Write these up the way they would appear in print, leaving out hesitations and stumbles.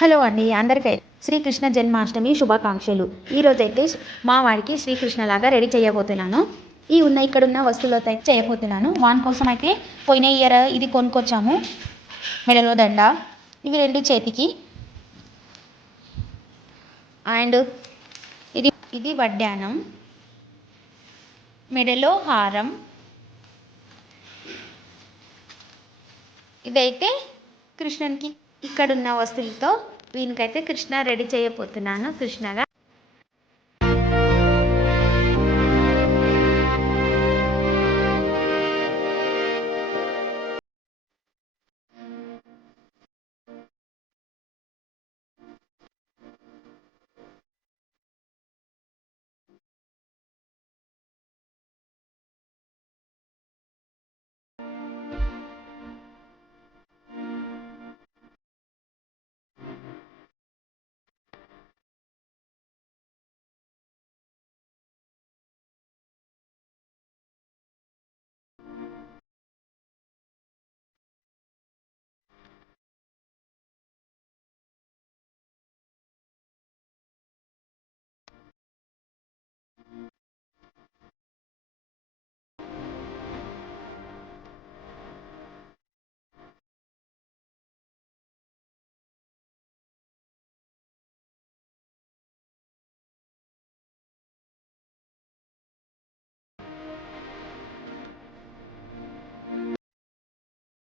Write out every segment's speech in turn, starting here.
Hello అండి, అందరికీ శ్రీకృష్ణ జన్మాష్టమి శుభాకాంక్షలు. ఈరోజైతే మా వాడికి శ్రీకృష్ణలాగా రెడీ చేయబోతున్నాను. ఇక్కడున్న వస్తువులతో అయితే చేయబోతున్నాను. వాని కోసం అయితే పోయిన ఇయర్ ఇది కొనుక్కొచ్చాము. మెడలో దండ, ఇవి 2 చేతికి, అండ్ ఇది వడ్డానం, మెడలో హారం. ఇదైతే కృష్ణునికి ఇక్కడున్న వస్తువులతో వీనికైతే కృష్ణ రెడీ చేయబోతున్నాను కృష్ణగా.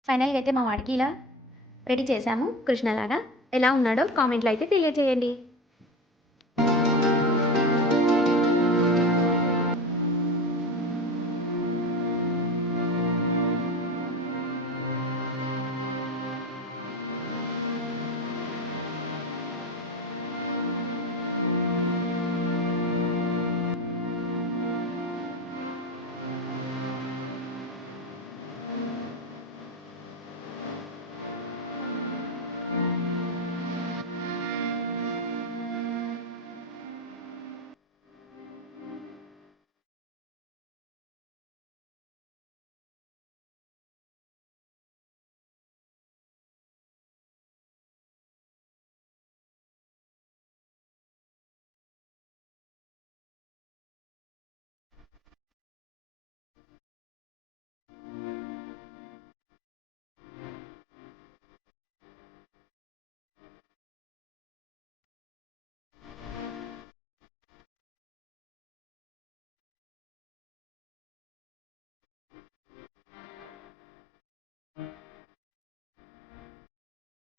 ఫైనల్గా అయితే మా వాడికి ఇలా రెడీ చేశాము కృష్ణలాగా. ఎలా ఉన్నాడో కామెంట్లో అయితే తెలియజేయండి.